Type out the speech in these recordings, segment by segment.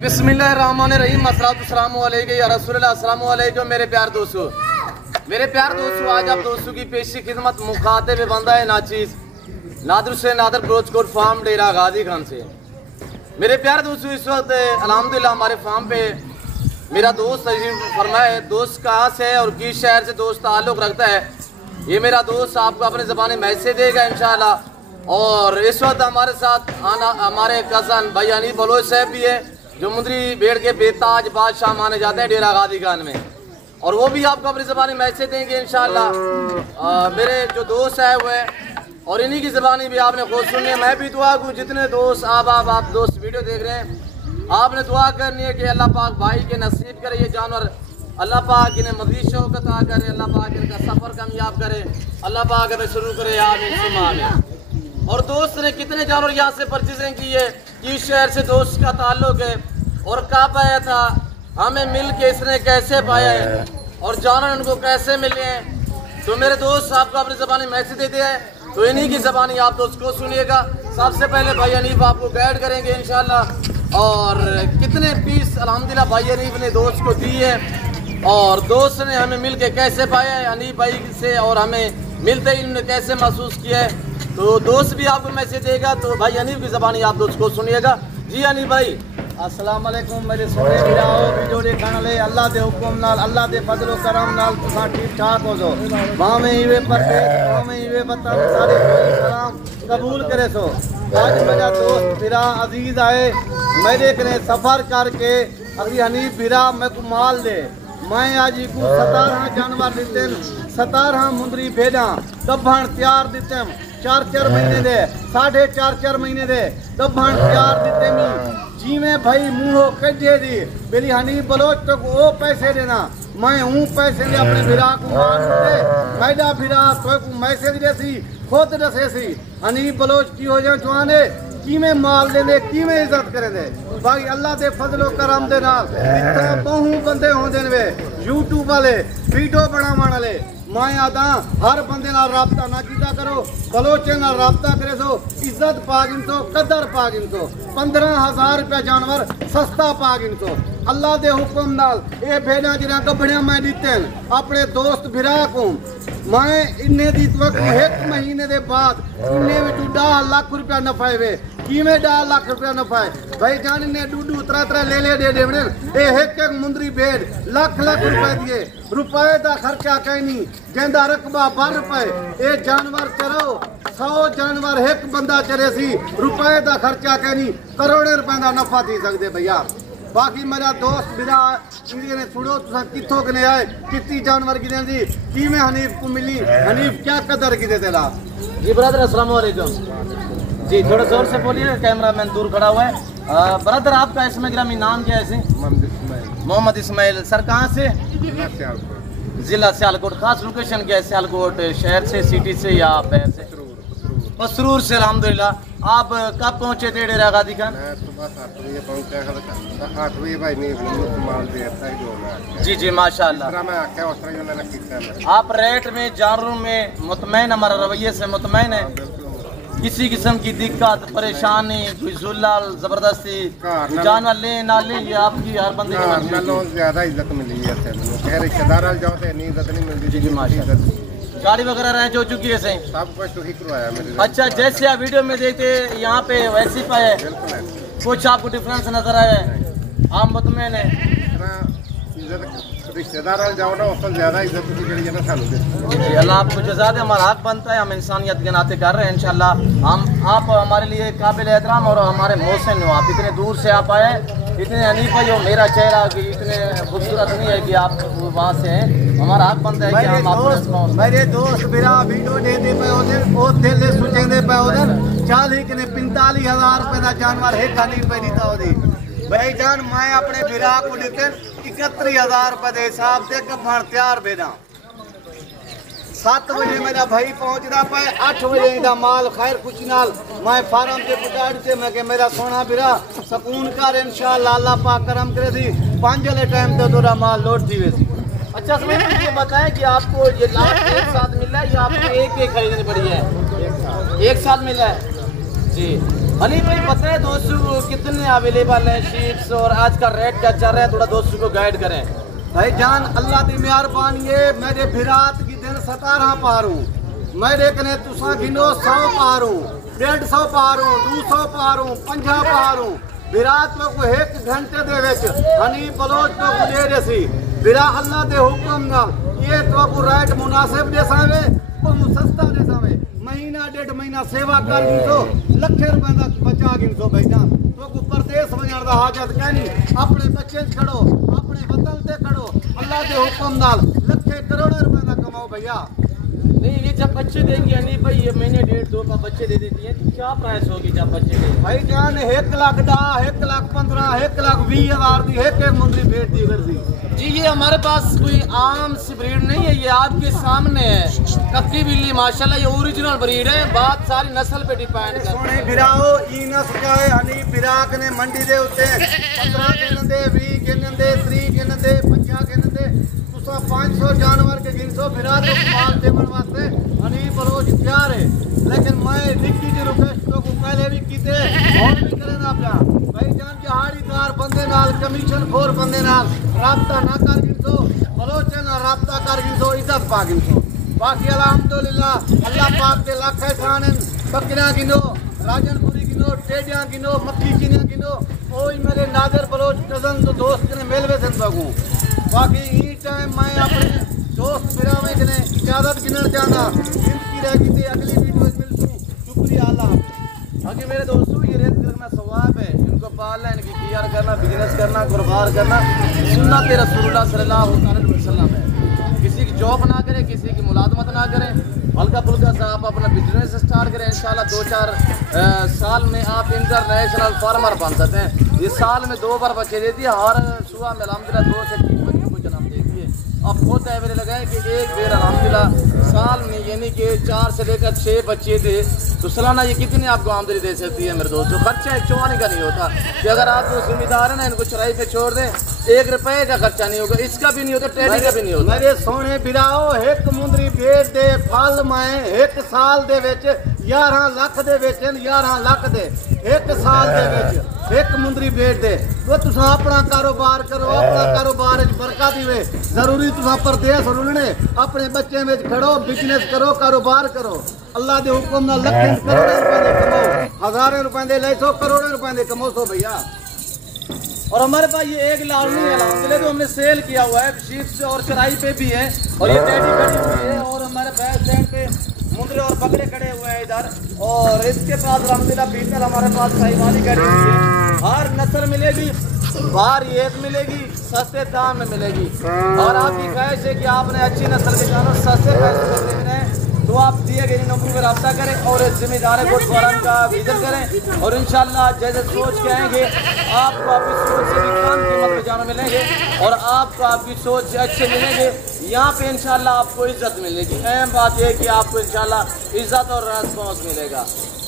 बिस्मिल्लाहिर्रहमानिर्रहीम अस्सलामु अलैकुम या रसूलल्लाह अस्सलामु अलैकुम मेरे प्यार दोस्तों, आज आप दोस्तों की पेशी खिदमत मुखातिब बंदा है नाचीज नादर से नादर ब्रोचकोट फार्म डेरा गाजी खान से। मेरे प्यार दोस्तों, इस वक्त अल्हम्दुलिल्लाह हमारे फार्म पे मेरा दोस्त फरमाए दोस्त कहाँ से है और किस शहर से दोस्त ताल्लुक़ रखता है, ये मेरा दोस्त आपको अपने ज़बानी मैसेज देगा इंशाअल्लाह। और इस वक्त हमारे साथ हमारे कज़न भाई अनीफ बलोच साहब भी है जो मुंदरी भेड़ के बेताज बादशाह माने जाते हैं डेरा गाजी खान में, और वो भी आपको अपनी ज़बानी मैसेज देंगे इंशाअल्लाह। मेरे जो दोस्त है वो है और इन्हीं की ज़बानी भी आपने खुद सुननी है। मैं भी दुआ करूँ जितने दोस्त आप दोस्त वीडियो देख रहे हैं, आपने दुआ करनी है कि अल्लाह पाक भाई के नसीब करे ये जानवर, अल्लाह पाक इन्हें मज़ीद शौकत अता करे, अल्लाह पाक इनका सफ़र कामयाब करे, अल्लाह पाक हमें शुरू करे आमीन। और दोस्त ने कितने जानवर यहाँ से परचेजिंग की है, किस शहर से दोस्त का ताल्लुक है और कब पाया था, हमें मिल के इसने कैसे पाया है और जानवर उनको कैसे मिले हैं, तो मेरे दोस्त आपको अपनी ज़बानी मैसेज देते हैं, तो इन्हीं की ज़बानी आप दोस्त को सुनिएगा। सबसे पहले भाई अनीफ आपको गाइड करेंगे इंशाल्लाह, और कितने पीस अल्हम्दुलिल्लाह भाई अनीफ ने दोस्त को दी है और दोस्त ने हमें मिल के कैसे पाया है अनीफ भाई से, और हमें मिलते ही इन्होंने कैसे महसूस किया है, तो दोस्त भी आपको मैसेज देगा। तो भाई अनीफ की ज़बानी आप दोस्त को सुनिएगा। जी अनीफ भाई अस्सलाम वालेकुम मेरे सोने वीराओ वीडियो देखने ले अल्लाह दे हुक्म नाल अल्लाह दे फजलो करम नाल तुसा ठीक ठाक हो जो भावे इवे परते भावे इवे बता सारे सलाम कबूल करे सो। आज मेरा दोस्त मेरा अजीज आए मेरे कने सफर करके अभी हनीफ वीरा मैं को माल दे, मैं आज को 17 जानवर दिते 17 मुंदरी भेड़ा दबण तैयार दिते 4 महीने दे 4.5 महीने दे दबण तैयार दिते मी जिमें भाई मुँहो कजे दी मेरी हनीफ बलोच तो वो पैसे देना मैं हूँ पैसे दे अपने भिरा को मान दे मैडा भिरा तो को मैसेज देसी खुद दसे सी हनीफ बलोच की हो जाए चुहाने किमें माल देने किमें इज्जत करे दे भाई अल्लाह दे फजलो करम दे नाल इतना बहु बंदे होंदे ने यूट्यूब वाले वीडियो बनावन वाले मैं आदा हर बंदे नाल राबता ना कीता करो, बलोचे नाल राबता करे सो इज्जत पा गिनसो कदर पा गिनसो 15,000 रुपया जानवर सस्ता पा गिनसो अल्लाह दे हुक्म नाल ये भेड़ा जिरा गबड़िया मैं दिते अपने दोस्त भिरा को मैं इन्ने दी वक्त 1 महीने दे बाद इन्ने में 10 लाख रुपया नफा वे किमें 10 लाख रुपया नफा है भाई जान ने डूडू 3 ले दे देवने ए एक मुंदरी भेड़ लाख रुपए दिए रुपए का खर्चा कहीं नहीं गेंदा रकबा 12 रुपए ये जानवर चरो 100 जानवर एक बंदा चरे सी रुपए का खर्चा कहीं नहीं करोड़ों रुपए का नफा दे सकते भैया। बाकी मेरा दोस्त मेरा ने सुनो तुसा कितों कने आए कितनी जानवर की दी की में हनीफ को मिली हनीफ क्या कदर की दे तेरा। जी ब्रदर अस्सलाम वालेकुम जी, थोड़ा जोर से बोलिए कैमरा मैन दूर खड़ा हुआ है। ब्रदर आपका इसमें ग्रामी नाम क्या है? मोहम्मद इस्माइल। सर कहाँ से? जिला सियालकोट। खास लोकेशन क्या है सियालकोट शहर से, सिटी से या पैर से? मसरूर से। अल्हम्दुलिल्लाह। आप कब पहुँचे थे डेरा गाजी खान? जी जी माशाल्लाह। आप रेट में जानवरों में मुतमैन, हमारा रवैये से मुतमैन है? किसी किस्म की दिक्कत परेशानी कोई जुल्लल जबरदस्ती जानवर ले ना ले, ये आपकी हर बंदे की ज्यादा इज्जत मिली है रिश्तेदार जाओ तो नहीं इज्जत नहीं मिलती। जी माशाल्लाह। गाड़ी वगैरह रह जो चुकी है सही? सब कुछ तो ही करवाया मेरे। अच्छा, जैसे आप वीडियो में देखते यहाँ पे वैसे पाए कुछ आपको डिफरेंस नजर आया है? आप मुतमैन है? रिश्तेदार जाओ ना उसको ज्यादा इज्जत की ना सानू जी। अल्लाह आपको जज़ा दे, हमारा हक बनता है, हम इंसानियत के नाते कर रहे हैं इंशाल्लाह। हम आप हमारे लिए काबिल एहतराम और हमारे मोहसिन हो, आप इतने दूर से आप आए, इतने अनीफ भाई हो, मेरा चेहरा कि इतने खूबसूरत नहीं है कि आप वहाँ से हैं, हमारा हक बनता है कि हम आपको। मेरे दोस्त मेरा वीडियो देते पे उधर वो दिल सुझेंदे पे उधर 40 ने 45,000 रुपए का जानवर है खानी पे दीता होदी भाई जान मैं अपने भिरा को देते 71,000 रुपए के हिसाब से कफन तैयार भेजा 7 बजे मेरा भाई पहुंचना पे 8 बजे इदा माल खैर कुछ नाल मैं फार्म के पुटाड़ से मैं के मेरा सोना भिरा सुकून कर इंशाअल्लाह अल्लाह पाक करम करे थी 5 वाले टाइम पे तोरा माल लौट दी वैसी। अच्छा समय में ये बताएं कि आपको ये लास्ट एक साथ मिल रहा है या आपको एक खरीदनी पड़ी है? एक साथ मिला है जी। अली भाई पता है दोस्तों कितने अवेलेबल है शीट्स और आज का रेट क्या चल रहा है, थोड़ा दोस्तों को गाइड करें। भाई जान अल्लाह की मेहरबानी है, मेरे फिरात की दिन 17 पारू, मेरे कने तुसा गिनो 100 पारू, 150 पारू, 200 पारू, 50 पारू। विराट में को 1 घंटे दे विच हनी बलोच तो को दे देसी विरा अल्लाह दे हुक्म नाल ये तो को रेट मुनासिब दे सावे को सस्ता दे सावे। महीना 1.5 महीना सेवा कर गिनसो लाखे रुपए दा बचा गिनसो भाई जान तो को परदेस वजण दा हाजत कहनी, अपने बच्चे खड़ो, अपने वतन ते खड़ो, अल्लाह दे हुक्म नाल लाखे करोड़ों रुपए दा कमाओ भैया। नहीं ये जब बच्चे देंगे यानी भाई ये महीने 1.5-2 का बच्चे दे देती है तो क्या प्राइस होगी जब बच्चे देंगे? भाई जान 1 लाख दा 1 लाख 15 1 लाख 20 हजार दी एक मुंदरी भेट दी कर दी जी। ये हमारे पास कोई आम सी ब्रीड नहीं है, ये आपके सामने है कक्की बिल्ली माशाल्लाह, ये ओरिजिनल ब्रीड है, बात सारी नस्ल पे डिपेंड करती है। सोने फिराओ ई नस्ल का है हनी फिराक ने मंडी दे उत्ते 15 गिन दे 20 गिन दे 30 गिन दे 50 गिन दे 500 जानवर के गिनसो फिरा तो माल देवन वास्ते हनी बलोच तैयार है। लेकिन मैं निक्की जी रिक्वेस्ट को पहले भी कीते और भी करे ना अपना भाई जान जहाड़ीदार बंदे नाल कमीशन खोर बंदे नाल राब्ता ना कर गिनसो बलोच ना राब्ता कर गिनसो इज्जत पा गिनसो। बाकी अल्हम्दुलिल्लाह अल्लाह पाक के लाख एहसान है। बकरियां गिनो, राजनपुरी गिनो, टेडियां गिनो, मक्की चिनियां गिनो, कोई मेरे नादर बलोच कजन तो दोस्त ने मेलवे से सकूं। बाकी ई टाइम मैं अपने दोस्त फिरावे ने इजाजत गिनन जाना जिंदगी रह गई थी, अगली वीडियो में मिलूं। शुक्रिया अल्लाह। बाकी मेरे दोस्तों ये रेत करना सवाब है, इनको पालना, इनकी केयर करना, बिजनेस करना, कारोबार करना सुन्नत रसूलुल्लाह सल्लल्लाहु अलैहि वसल्लम है। किसी की जॉब ना करें, किसी की मुलाजमत ना करें, हल्का फुल्का सा आप अपना बिजनेस स्टार्ट करें, इंशाल्लाह 2-4 साल में आप इंटरनेशनल फार्मर बन सकते हैं। ये साल में 2 बार बच्चे देती है, हर सुबह में अल्हम्दुलिल्लाह 2 से 3 बच्चों को जन्म देती है। अब खुद एवरेज लगाए कि एक बेर अल्हम्दुलिल्लाह साल में यानी कि 4 से लेकर 6 बच्चे थे तो सालाना ये कितनी आपको आमदनी दे सकती है मेरे दोस्तों। खर्चा एक चौवानी का नहीं होता कि अगर आप जो जिम्मेदार है ना इनको चराई पे छोड़ दें 1 रुपए का खर्चा नहीं होगा, इसका भी नहीं होता, ट्रेडिंग का भी नहीं होता। मेरे सोने बिराओ एक मुंदरी भेट दे फल मैं 1 साल दे विच 11 लाख दे बेचन 11 लाख दे 1 साल दे विच एक मुंदरी भेट दे तो तुसा अपना कारोबार करो, अपना कारोबार बरकत दिवे। जरूरी तुसा परदेस रुलने अपने बच्चे में खड़ो, बिजनेस करो, कारोबार करो, अल्लाह दे हुक्म नाल लाखें करोड़ों रुपए दे कमाओ, हजारों रुपए दे ले सो करोड़ों रुपए दे कमाओ सो भैया। और हमारे पास ये एक लाल नहीं है अल्हम्दुलिल्लाह तो हमने सेल किया हुआ है शीप से और चराई पे भी है और ये टेडी खड़ी हुई है और हमारे बैक साइड पे मुंदरे और बकरे खड़े हुए हैं इधर। और इसके पास अल्हम्दुलिल्लाह बीटल हमारे पास साहिवाली खड़ी हुई है, हर नस्ल मिलेगी, बाहर एक मिलेगी, सस्ते दाम में मिलेगी। और आपकी ख्वाहिश है कि आपने अच्छी नस्ल के जानवर सस्ते पैसे में देखने हैं तो आप दिए गए नंबर पर रब्ता करें और जिम्मेदार को फौरन का विजिट करें और इंशाल्लाह जैसे सोच के आएंगे आपको आपकी सोच से भी कम कीमत में जानवर मिलेंगे और आपको आपकी सोच से अच्छे मिलेंगे। यहाँ पे इंशाल्लाह आपको इज्जत मिलेगी। अहम बात यह कि आपको इंशाल्लाह इज्जत और रेस्पॉन्स मिलेगा।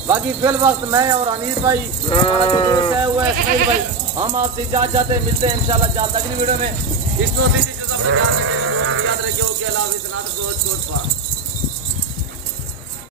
बाकी फिल वक्त मैं और अनीस भाई हमारा जो दोस्त है वो है इसमाइल भाई, हम आपसे इजाजत चाहते हैं, मिलते हैं इंशाल्लाह जल्द अगली वीडियो में। इसमें याद रखिए, अल्लाह हाफ़िज़।